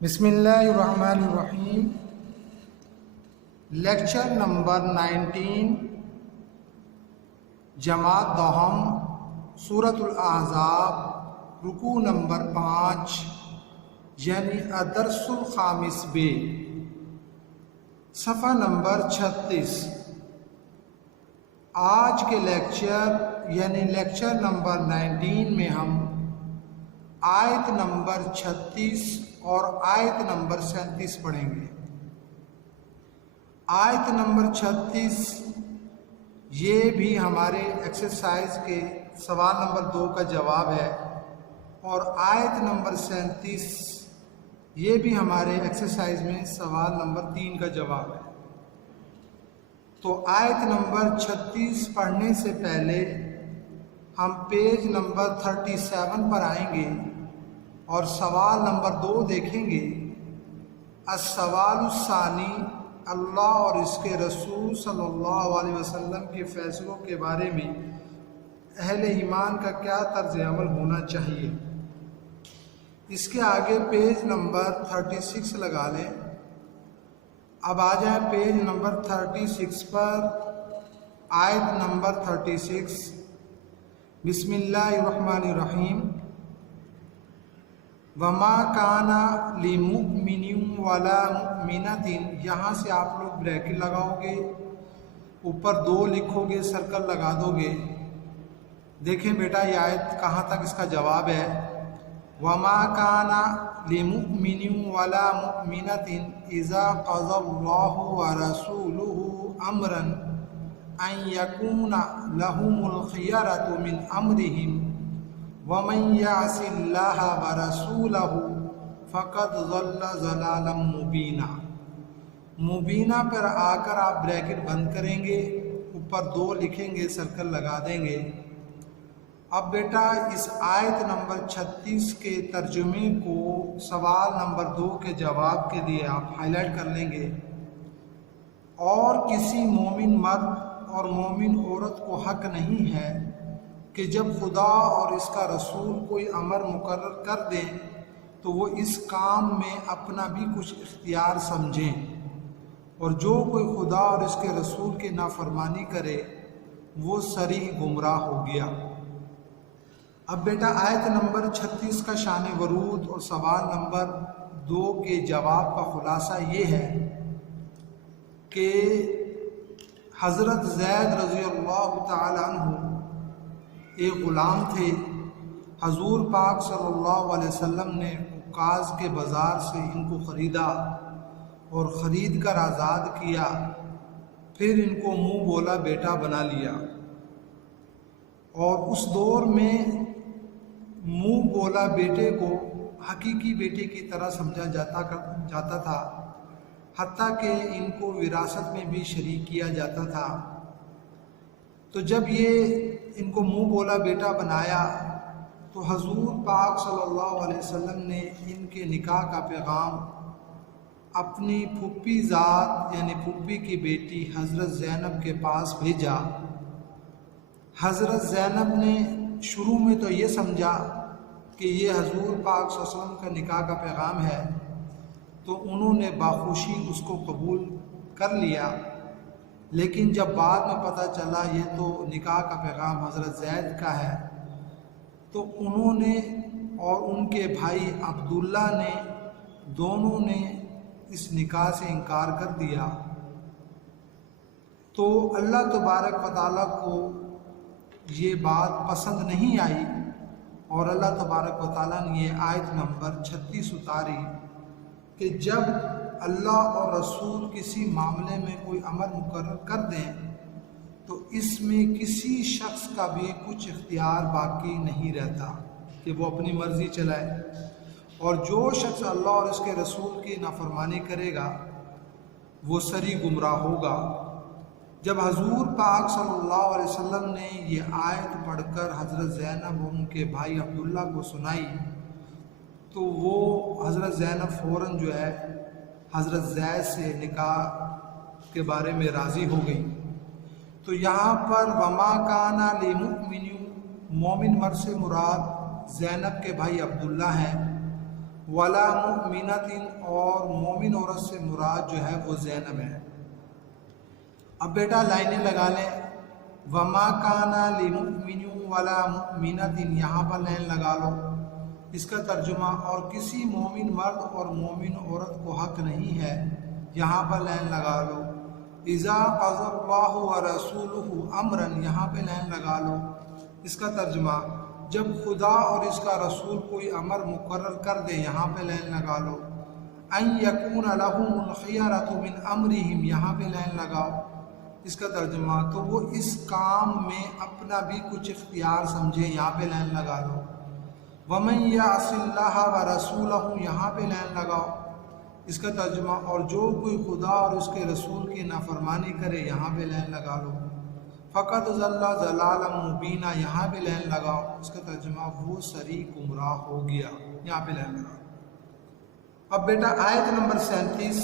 بسم اللہ الرحمن الرحیم۔ لیکچر نمبر 19، جماعت دوہم، سورۃ الاحزاب، رکوع نمبر 5 یعنی الدرس الخامس بے، صفحہ نمبر 36۔ آج کے لیکچر یعنی لیکچر نمبر 19 میں ہم آیت نمبر 36 اور آیت نمبر 37 پڑھیں گے۔ آیت نمبر 36 یہ بھی ہمارے ایکسرسائز کے سوال نمبر 2 کا جواب ہے، اور آیت نمبر 37 یہ بھی ہمارے ایکسرسائز میں سوال نمبر 3 کا جواب ہے۔ تو آیت نمبر 36 پڑھنے سے پہلے ہم پیج نمبر 37 پر آئیں گے اور سوال نمبر 2 دیکھیں گے۔ السوال الثانی، اللہ اور اس کے رسول صلی اللہ علیہ وسلم کے فیصلوں کے بارے میں اہل ایمان کا کیا طرز عمل ہونا چاہیے۔ اس کے آگے پیج نمبر 36 لگا لیں۔ اب آ جائیں پیج نمبر 36 پر، آیت نمبر 36۔ بسم اللہ الرحمن الرحیم۔ وما کان لمؤمن ولا مؤمنۃ، یہاں سے آپ لوگ بریکٹ لگاؤ گے، اوپر 2 لکھو گے، سرکل لگا دو گے۔ دیکھیں بیٹا یہ آیت کہاں تک اس کا جواب ہے۔ وما کان لمؤمن ولا مؤمنۃ اذا قضى الله ورسوله امرا ان يكون لهم الخيرة من امرهم ومن يعص الله ورسوله فقد ضل ضلالا مبینا۔ مبینہ پر آ کر آپ بریکٹ بند کریں گے، اوپر 2 لکھیں گے، سرکل لگا دیں گے۔ اب بیٹا اس آیت نمبر 36 کے ترجمے کو سوال نمبر 2 کے جواب کے لیے آپ ہائی لائٹ کر لیں گے۔ اور کسی مومن مرد اور مومن عورت کو حق نہیں ہے کہ جب خدا اور اس کا رسول کوئی امر مقرر کر دیں تو وہ اس کام میں اپنا بھی کچھ اختیار سمجھیں، اور جو کوئی خدا اور اس کے رسول کی نافرمانی کرے وہ صریح گمراہ ہو گیا۔ اب بیٹا آیت نمبر 36 کا شان ورود اور سوال نمبر 2 کے جواب کا خلاصہ یہ ہے کہ حضرت زید رضی اللہ تعالی عنہ ایک غلام تھے۔ حضور پاک صلی اللہ علیہ وسلم نے عکاظ کے بازار سے ان کو خریدا اور خرید کر آزاد کیا، پھر ان کو منہ بولا بیٹا بنا لیا۔ اور اس دور میں منہ بولا بیٹے کو حقیقی بیٹے کی طرح سمجھا جاتا تھا، حتیٰ کہ ان کو وراثت میں بھی شریک کیا جاتا تھا۔ تو جب یہ ان کو منہ بولا بیٹا بنایا تو حضور پاک صلی اللہ علیہ وسلم نے ان کے نکاح کا پیغام اپنی پھوپھی ذات یعنی پھوپھی کی بیٹی حضرت زینب کے پاس بھیجا۔ حضرت زینب نے شروع میں تو یہ سمجھا کہ یہ حضور پاک صلی اللہ علیہ وسلم کا نکاح کا پیغام ہے، تو انہوں نے باخوشی اس کو قبول کر لیا، لیکن جب بعد میں پتہ چلا یہ تو نکاح کا پیغام حضرت زید کا ہے، تو انہوں نے اور ان کے بھائی عبداللہ نے دونوں نے اس نکاح سے انکار کر دیا۔ تو اللہ تبارک و تعالیٰ کو یہ بات پسند نہیں آئی، اور اللہ تبارک و تعالیٰ نے یہ آیت نمبر 36 اتاری کہ جب اللہ اور رسول کسی معاملے میں کوئی امر مقرر کر دیں تو اس میں کسی شخص کا بھی کچھ اختیار باقی نہیں رہتا کہ وہ اپنی مرضی چلائے، اور جو شخص اللہ اور اس کے رسول کی نافرمانی کرے گا وہ صریح گمراہ ہوگا۔ جب حضور پاک صلی اللہ علیہ وسلم نے یہ آیت پڑھ کر حضرت زینب اور ان کے بھائی عبداللہ کو سنائی تو وہ حضرت زینب فوراً جو ہے حضرت زید سے نکاح کے بارے میں راضی ہو گئی۔ تو یہاں پر وما کان لمؤمن، مومن مرد سے مراد زینب کے بھائی عبداللہ ہیں۔ ولا مؤمنۃ اور مومن عورت سے مراد جو ہے وہ زینب ہے۔ اب بیٹا لائنیں لگا لیں، وما کان لمؤمن ولا مؤمنۃ، یہاں پر لائن لگا لو۔ اس کا ترجمہ اور کسی مومن مرد اور مومن عورت کو حق نہیں ہے، یہاں پر لائن لگا لو۔ اذا قضى اللہ ورسولہ امرا، یہاں پہ لائن لگا لو۔ اس کا ترجمہ جب خدا اور اس کا رسول کوئی امر مقرر کر دے، یہاں پہ لائن لگا لو۔ ان یکون لہم الخیرۃ من امرہم، یہاں پہ لائن لگاؤ۔ اس کا ترجمہ تو وہ اس کام میں اپنا بھی کچھ اختیار سمجھے، یہاں پہ لائن لگا لو۔ ومن یعص اللہ ورسولہ، یہاں پہ لائن لگاؤ۔ اس کا ترجمہ اور جو کوئی خدا اور اس کے رسول کی نافرمانی کرے، یہاں پہ لائن لگا لو۔ فقد ضل ضلالا مبینا، یہاں پہ لائن لگاؤ۔ اس کا ترجمہ وہ صریح گمراہ ہو گیا، یہاں پہ لائن لگاؤ۔ اب بیٹا آیت نمبر 37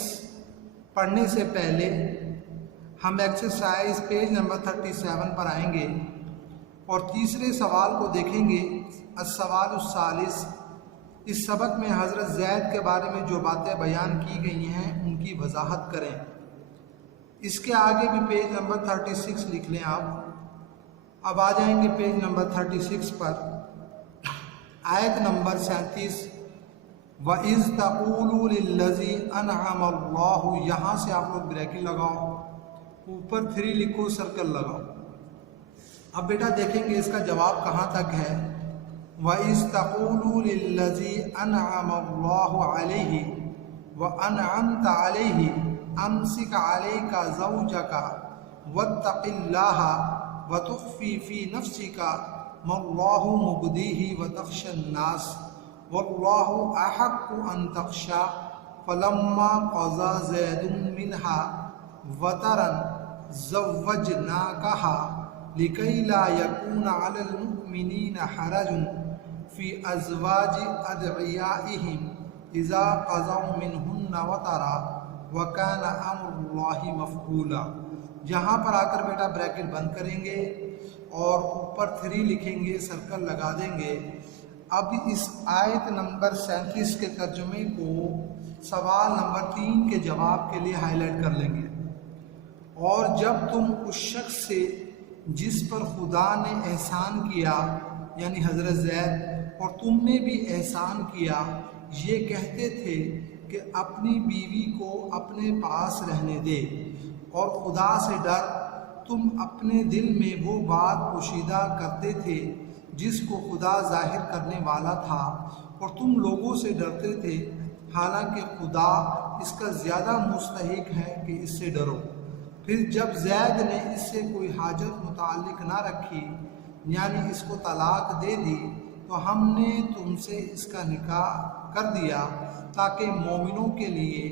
پڑھنے سے پہلے ہم ایکسرسائز پیج نمبر 37 پر آئیں گے اور تیسرے سوال کو دیکھیں گے۔ السوال الثالث، اس سبق میں حضرت زید کے بارے میں جو باتیں بیان کی گئی ہیں ان کی وضاحت کریں۔ اس کے آگے بھی پیج نمبر 36 لکھ لیں آپ۔ اب آ جائیں گے پیج نمبر 36 پر، آیت نمبر 37، وَإِذْ تَقُولُوا لِلَّذِي أَنْعَمَ اللَّهُ، یہاں سے آپ لوگ بریکٹ لگاؤ، اوپر 3 لکھو، سرکل لگاؤ۔ اب بیٹا دیکھیں گے اس کا جواب کہاں تک ہے۔ وَإِذْ تَقُولُوا لِلَّذِي أَنْعَمَ اللَّهُ عَلَيْهِ وَأَنْعَمْتَ عَلَيْهِ أَمْسِكْ عَلَيْكَ زَوْجَكَ وَاتَّقِ اللَّهَ وَتُخْفِي فِي نَفْسِكَ مَا اللَّهُ مُبْدِيهِ وَتَخْشَى النَّاسَ وَاللَّهُ أَحَقُّ أَن تَخْشَاهُ فَلَمَّا قَضَى زَيْدٌ مِنْهَا وَطَرًا زَوَّجْنَاكَهَا لِكَيْ لَا يَكُونَ عَلَى الْمُؤْمِنِينَ حَرَجٌ فِي أَزْوَاجِ أَدْعِيَائِهِمْ إِذَا قَضَوْا مِنْهُنَّ وَطَرًا وَكَانَ أَمْرُ اللَّهِ مَفْعُولًا۔ یہاں پر آ کر بیٹا بریکٹ بند کریں گے اور اوپر 3 لکھیں گے، سرکل لگا دیں گے۔ اب اس آیت نمبر 37 کے ترجمے کو سوال نمبر 3 کے جواب کے لیے ہائی لائٹ کر لیں گے۔ اور جب تم اس شخص سے جس پر خدا نے احسان کیا، یعنی حضرت زید، اور تم نے بھی احسان کیا، یہ کہتے تھے کہ اپنی بیوی کو اپنے پاس رہنے دے اور خدا سے ڈر، تم اپنے دل میں وہ بات پوشیدہ کرتے تھے جس کو خدا ظاہر کرنے والا تھا، اور تم لوگوں سے ڈرتے تھے، حالانکہ خدا اس کا زیادہ مستحق ہے کہ اس سے ڈرو۔ پھر جب زید نے اس سے کوئی حاجت متعلق نہ رکھی، یعنی اس کو طلاق دے دی، تو ہم نے تم سے اس کا نکاح کر دیا تاکہ مومنوں کے لیے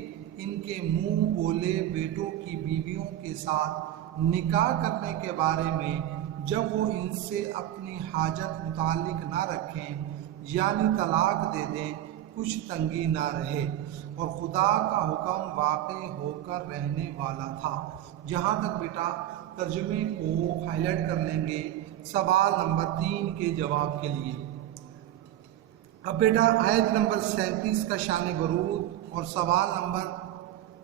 ان کے منہ بولے بیٹوں کی بیویوں کے ساتھ نکاح کرنے کے بارے میں جب وہ ان سے اپنی حاجت متعلق نہ رکھیں، یعنی طلاق دے دیں، کچھ تنگی نہ رہے، اور خدا کا حکم واقع ہو کر رہنے والا تھا۔ جہاں تک بیٹا ترجمے کو ہائی لائٹ کر لیں گے سوال نمبر 3 کے جواب کے لیے۔ اب بیٹا آیت نمبر 37 کا شان ورود اور سوال نمبر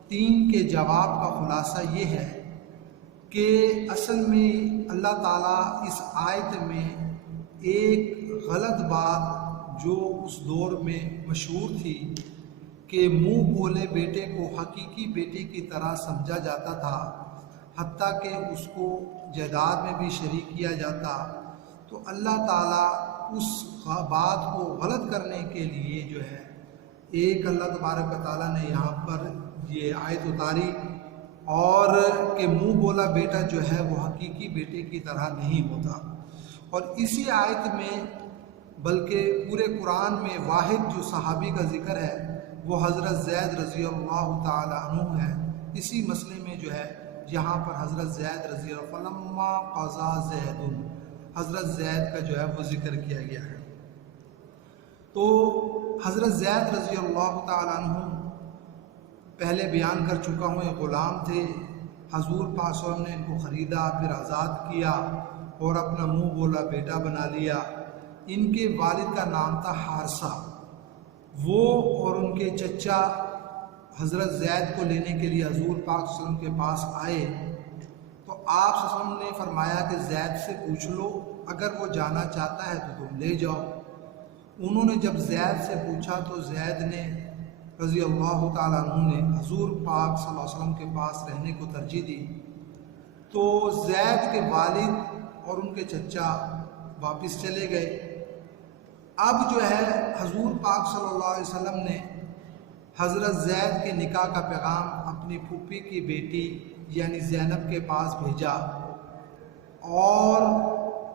3 کے جواب کا خلاصہ یہ ہے کہ اصل میں اللہ تعالیٰ اس آیت میں ایک غلط بات جو اس دور میں مشہور تھی کہ منہ بولے بیٹے کو حقیقی بیٹے کی طرح سمجھا جاتا تھا، حتیٰ کہ اس کو جائیداد میں بھی شریک کیا جاتا، تو اللہ تعالیٰ اس بات کو غلط کرنے کے لیے جو ہے ایک اللہ تبارک و تعالیٰ نے یہاں پر یہ آیت اتاری، اور کہ منہ بولا بیٹا جو ہے وہ حقیقی بیٹے کی طرح نہیں ہوتا۔ اور اسی آیت میں بلکہ پورے قرآن میں واحد جو صحابی کا ذکر ہے وہ حضرت زید رضی اللہ تعالی عنہ ہے۔ اسی مسئلے میں جو ہے جہاں پر حضرت زید رضی اللہ فلما قضا زید، حضرت زید کا جو ہے وہ ذکر کیا گیا ہے۔ تو حضرت زید رضی اللہ تعالی عنہ پہلے بیان کر چکا ہوں، یہ غلام تھے، حضور پاک صلی اللہ علیہ وسلم نے ان کو خریدا، پھر آزاد کیا اور اپنا منہ بولا بیٹا بنا لیا۔ ان کے والد کا نام تھا حارثہ، وہ اور ان کے چچا حضرت زید کو لینے کے لیے حضور پاک صلی اللہ علیہ وسلم کے پاس آئے تو آپ صلی اللہ علیہ وسلم نے فرمایا کہ زید سے پوچھ لو، اگر وہ جانا چاہتا ہے تو تم لے جاؤ۔ انہوں نے جب زید سے پوچھا تو زید نے رضی اللہ تعالیٰ عنہ نے حضور پاک صلی اللہ علیہ وسلم کے پاس رہنے کو ترجیح دی، تو زید کے والد اور ان کے چچا واپس چلے گئے۔ اب جو ہے حضور پاک صلی اللہ علیہ وسلم نے حضرت زید کے نکاح کا پیغام اپنی پھوپھی کی بیٹی یعنی زینب کے پاس بھیجا، اور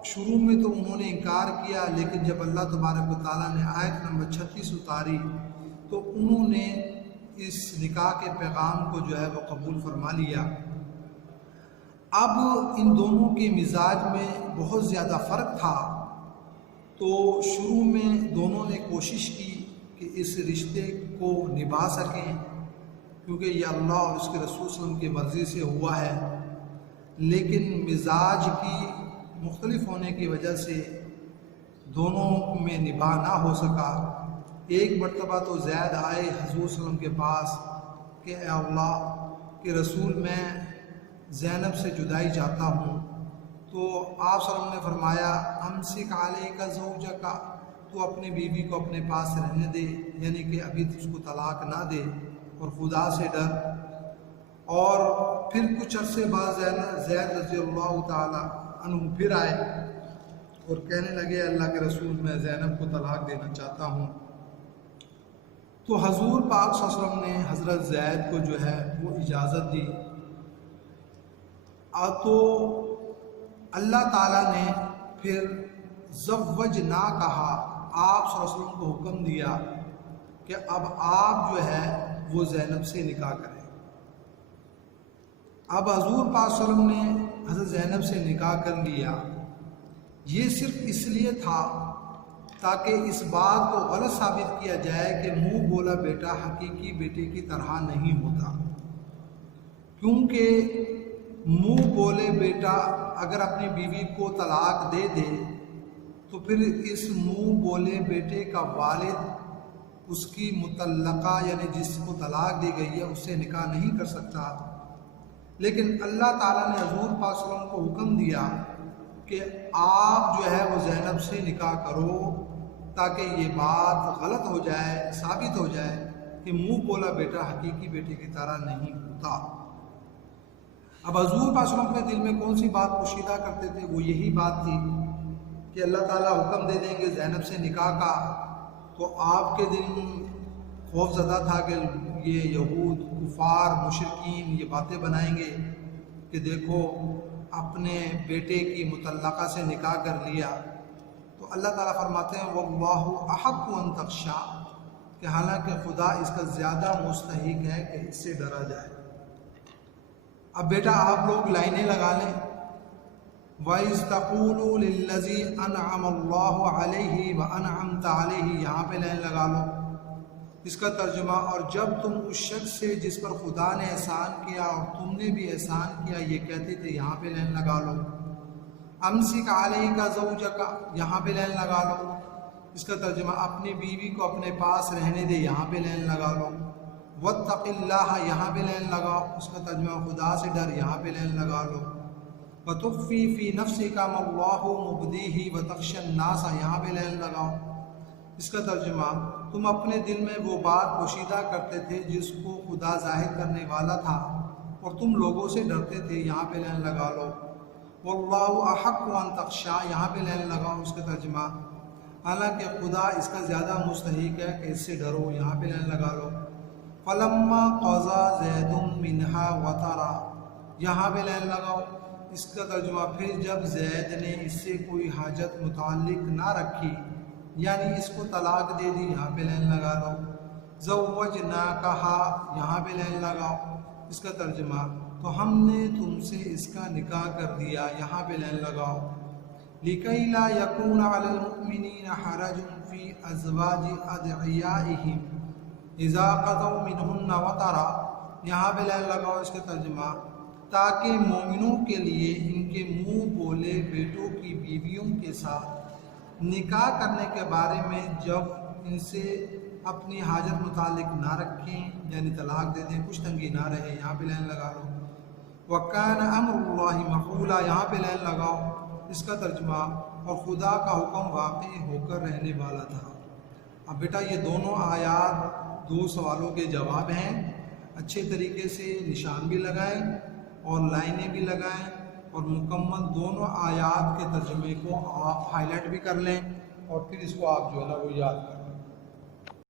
شروع میں تو انہوں نے انکار کیا، لیکن جب اللہ تبارک و تعالیٰ نے آیت نمبر 36 اتاری تو انہوں نے اس نکاح کے پیغام کو جو ہے وہ قبول فرما لیا۔ اب ان دونوں کے مزاج میں بہت زیادہ فرق تھا، تو شروع میں دونوں نے کوشش کی کہ اس رشتے کو نبھا سکیں، کیونکہ یہ اللہ اور اس کے رسول صلی اللہ علیہ وسلم کی مرضی سے ہوا ہے، لیکن مزاج کی مختلف ہونے کی وجہ سے دونوں میں نبھا نہ ہو سکا۔ ایک مرتبہ تو زید آئے حضور صلی اللہ علیہ وسلم کے پاس کہ اے اللہ کے رسول، میں زینب سے جدائی چاہتا ہوں، تو آپ صلی اللہ علیہ وسلم نے فرمایا امسک علیک زوجک، تو اپنی بیوی کو اپنے پاس رہنے دے، یعنی کہ ابھی اس کو طلاق نہ دے اور خدا سے ڈر۔ اور پھر کچھ عرصے بعد زید رضی اللہ تعالی عنہ پھر آئے اور کہنے لگے اللہ کے رسول، میں زینب کو طلاق دینا چاہتا ہوں۔ تو حضور پاک صلی اللہ علیہ وسلم نے حضرت زید کو جو ہے وہ اجازت دی، تو اللہ تعالیٰ نے پھر زوج نہ کہا، آپ صلی اللہ علیہ وسلم کو حکم دیا کہ اب آپ جو ہے وہ زینب سے نکاح کریں۔ اب حضور پاک صلی اللہ علیہ وسلم نے حضرت زینب سے نکاح کر لیا۔ یہ صرف اس لیے تھا تاکہ اس بات کو غلط ثابت کیا جائے کہ منہ بولا بیٹا حقیقی بیٹے کی طرح نہیں ہوتا، کیونکہ منہ بولے بیٹا اگر اپنی بیوی کو طلاق دے دے تو پھر اس منہ بولے بیٹے کا والد اس کی مطلقہ یعنی جس کو طلاق دی گئی ہے اس سے نکاح نہیں کر سکتا۔ لیکن اللہ تعالیٰ نے حضور پاک صلی اللہ علیہ وسلم کو حکم دیا کہ آپ جو ہے وہ زینب سے نکاح کرو، تاکہ یہ بات غلط ہو جائے، ثابت ہو جائے کہ منہ بولا بیٹا حقیقی بیٹے کی طرح نہیں ہوتا۔ اب حضور پاک صلی اللہ علیہ وسلم اپنے دل میں کون سی بات پوشیدہ کرتے تھے، وہ یہی بات تھی کہ اللہ تعالیٰ حکم دے دیں گے زینب سے نکاح کا، تو آپ کے دل میں خوف زدہ تھا کہ یہ یہود کفار مشرکین یہ باتیں بنائیں گے کہ دیکھو اپنے بیٹے کی مطلقہ سے نکاح کر لیا۔ تو اللہ تعالیٰ فرماتے ہیں واللہ احق ان تخشا، کہ حالانکہ خدا اس کا زیادہ مستحق ہے کہ اس سے ڈرا جائے۔ اب بیٹا آپ لوگ لائنیں لگا لیں، وَإِذْ تَقُولُوا لِلَّذِي أَنْعَمَ اللَّهُ عَلَيْهِ وَأَنْعَمْتَ عَلَيْهِ، یہاں پہ لائن لگا لو۔ اس کا ترجمہ، اور جب تم اس شخص سے جس پر خدا نے احسان کیا اور تم نے بھی احسان کیا یہ کہتے تھے، یہاں پہ لائن لگا لو۔ امسک علیک زوجک، یہاں پہ لائن لگا لو۔ اس کا ترجمہ اپنی بیوی کو اپنے پاس رہنے دے، یہاں پہ لائن لگا لو۔ واتق اللہ، یہاں پہ لائن لگاؤ۔ اس کا ترجمہ خدا سے ڈر، یہاں پہ لائن لگا لو۔ وتخفی فی نفسک ما اللہ مبدیہ وتخشی الناس، یہاں پہ لائن لگاؤ۔ اس کا ترجمہ تم اپنے دل میں وہ بات پوشیدہ کرتے تھے جس کو خدا ظاہر کرنے والا تھا اور تم لوگوں سے ڈرتے تھے، یہاں پہ لائن لگا لو۔ واللہ احق ان تخشا، یہاں پہ لائن لگاؤ۔ اس کا ترجمہ حالانکہ خدا اس کا زیادہ مستحق ہے کہ اس سے ڈرو، یہاں پہ لائن لگا لو۔ فلما قضى زید منها وطرا، یہاں پہ لائن لگاؤ۔ اس کا ترجمہ پھر جب زید نے اس سے کوئی حاجت متعلق نہ رکھی یعنی اس کو طلاق دے دی، یہاں پہ لائن لگا لو۔ زوجناکہا، یہاں پہ لائن لگاؤ۔ اس کا ترجمہ تو ہم نے تم سے اس کا نکاح کر دیا، یہاں پہ لائن لگاؤ۔ لِكَيْ لَا يَكُونَ عَلَى الْمُؤْمِنِينَ حَرَجٌ فِي أَزْوَاجِ أَدْعِيَائِهِمْ اِذَا قَضَوْا مِنْهُنَّ وَطَرًا، یہاں پہ لائن لگاؤ۔ اس کا ترجمہ تاکہ مومنوں کے لیے ان کے منہ بولے بیٹوں کی بیویوں کے ساتھ نکاح کرنے کے بارے میں جب ان سے اپنی حاجت متعلق نہ رکھیں، یعنی طلاق دے دیں، کچھ تنگی نہ رہے، یہاں پہ لائن لگا لو۔ وَكَانَ أَمْرُ اللَّهِ مَفْعُولًا، یہاں پہ لائن لگاؤ، اس کا ترجمہ اور خدا کا حکم واقع ہو کر رہنے والا تھا۔ اب بیٹا یہ دونوں آیات دو سوالوں کے جواب ہیں، اچھے طریقے سے نشان بھی لگائیں اور لائنیں بھی لگائیں اور مکمل دونوں آیات کے ترجمے کو آپ ہائی لائٹ بھی کر لیں اور پھر اس کو آپ جو ہے نا وہ یاد کریں۔